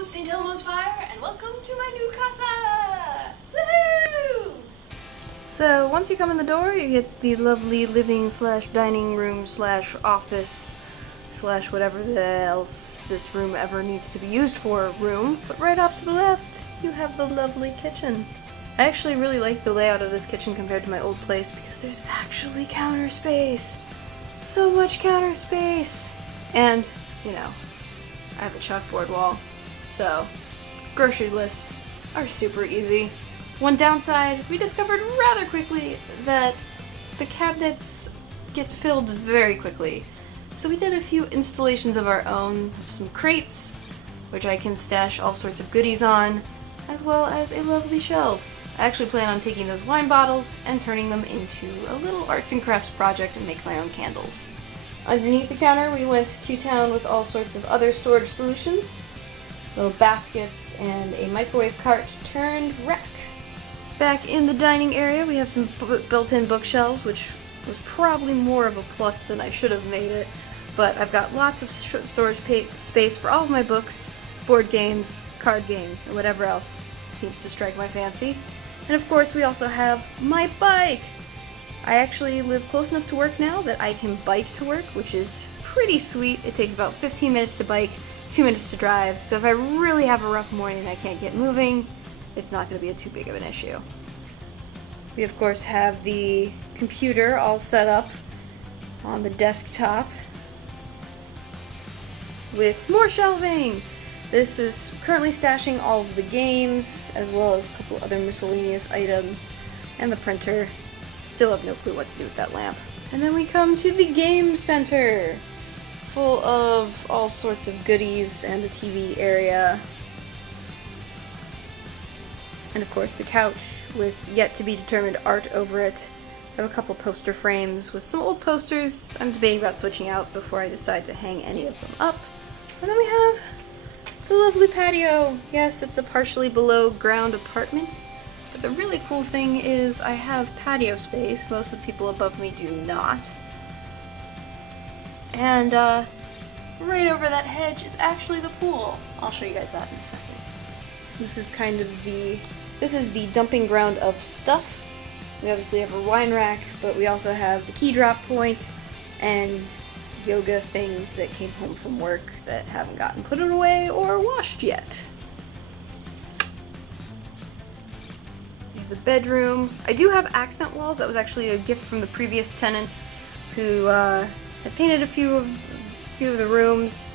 St. Elmo's Fire, and welcome to my new casa! Woohoo! So, once you come in the door, you get the lovely living slash dining room slash office slash whatever else this room ever needs to be used for room. But right off to the left, you have the lovely kitchen. I actually really like the layout of this kitchen compared to my old place because there's actually counter space. So much counter space! And, you know, I have a chalkboard wall. So, grocery lists are super easy. One downside, we discovered rather quickly that the cabinets get filled very quickly. So we did a few installations of our own, some crates, which I can stash all sorts of goodies on, as well as a lovely shelf. I actually plan on taking those wine bottles and turning them into a little arts and crafts project and make my own candles. Underneath the counter, we went to town with all sorts of other storage solutions. Little baskets and a microwave cart turned rack. Back in the dining area, we have some built-in bookshelves, which was probably more of a plus than I should have made it. But I've got lots of storage space for all of my books, board games, card games, and whatever else seems to strike my fancy. And of course, we also have my bike! I actually live close enough to work now that I can bike to work, which is pretty sweet. It takes about 15 minutes to bike, 2 minutes to drive, so if I really have a rough morning and I can't get moving, it's not going to be too big of an issue. We of course have the computer all set up on the desktop with more shelving. This is currently stashing all of the games as well as a couple other miscellaneous items and the printer. Still have no clue what to do with that lamp. And then we come to the game center, full of all sorts of goodies and the TV area. And of course the couch with yet to be determined art over it. I have a couple poster frames with some old posters I'm debating about switching out before I decide to hang any of them up. And then we have the lovely patio. Yes, it's a partially below ground apartment. But the really cool thing is I have patio space. Most of the people above me do not. And right over that hedge is actually the pool. I'll show you guys that in a second. This is kind of the dumping ground of stuff. We obviously have a wine rack, but we also have the key drop point and yoga things that came home from work that haven't gotten put away or washed yet. We have the bedroom. I do have accent walls. That was actually a gift from the previous tenant who had painted a few of the rooms,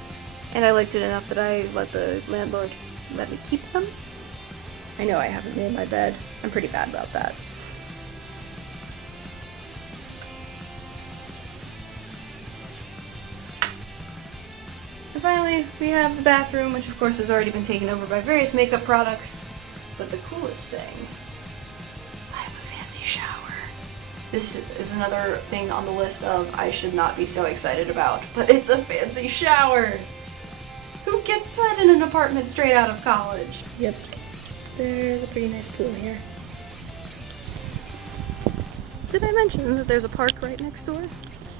and I liked it enough that I let the landlord let me keep them. I know I haven't made my bed. I'm pretty bad about that. And finally, we have the bathroom, which of course has already been taken over by various makeup products. But the coolest thing is I have a fancy shower. This is another thing on the list of I should not be so excited about, but it's a fancy shower! Who gets that in an apartment straight out of college? Yep. There's a pretty nice pool here. Did I mention that there's a park right next door?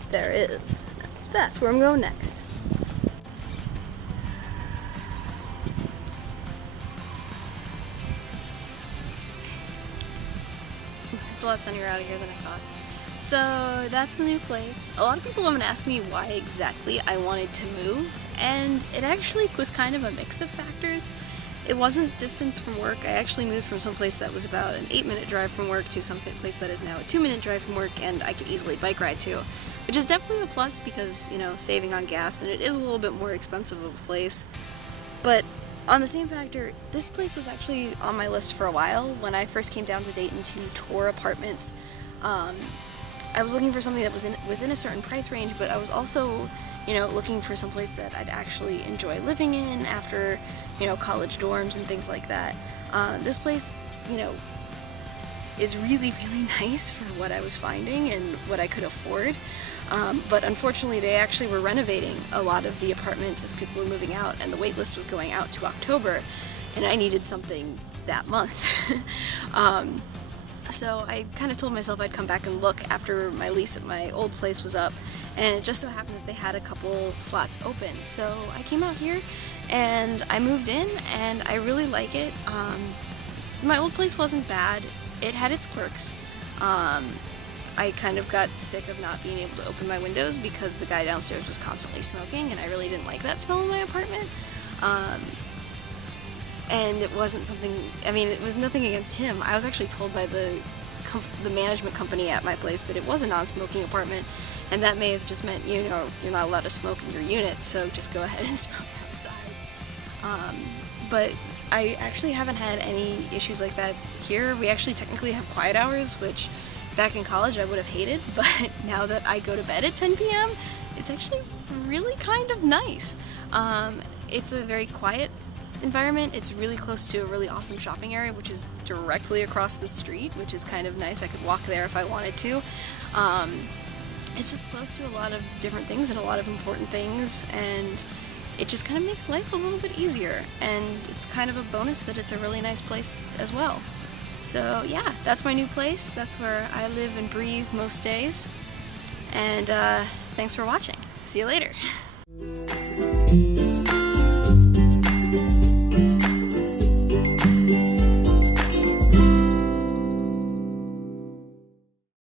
There is. That's where I'm going next. It's a lot sunnier out here than I thought. So that's the new place. A lot of people have been asking me why exactly I wanted to move, and it actually was kind of a mix of factors. It wasn't distance from work. I actually moved from some place that was about an 8-minute drive from work to some place that is now a 2-minute drive from work, and I could easily bike ride to, which is definitely a plus because, you know, saving on gas, and it is a little bit more expensive of a place. But on the same factor, this place was actually on my list for a while. When I first came down to Dayton to tour apartments, I was looking for something that was within a certain price range, but I was also, you know, looking for some place that I'd actually enjoy living in after, you know, college dorms and things like that. This place, you know, is really, really nice for what I was finding and what I could afford. But unfortunately, they actually were renovating a lot of the apartments as people were moving out, and the wait list was going out to October, and I needed something that month. So I kind of told myself I'd come back and look after my lease at my old place was up and it just so happened that they had a couple slots open. So I came out here and I moved in, and I really like it. My old place wasn't bad. It had its quirks. I kind of got sick of not being able to open my windows because the guy downstairs was constantly smoking, and I really didn't like that smell in my apartment. And it wasn't something, I mean, it was nothing against him. I was actually told by the management company at my place that it was a non-smoking apartment, and that may have just meant, you know, you're not allowed to smoke in your unit, so just go ahead and smoke outside. But I actually haven't had any issues like that here. We actually technically have quiet hours, which back in college I would have hated, but now that I go to bed at 10 p.m., it's actually really kind of nice. It's a very quiet environment. It's really close to a really awesome shopping area, which is directly across the street, which is kind of nice. I could walk there if I wanted to. It's just close to a lot of different things and a lot of important things, and it just kind of makes life a little bit easier, and it's kind of a bonus that it's a really nice place as well. So yeah, that's my new place. That's where I live and breathe most days, and thanks for watching. See you later.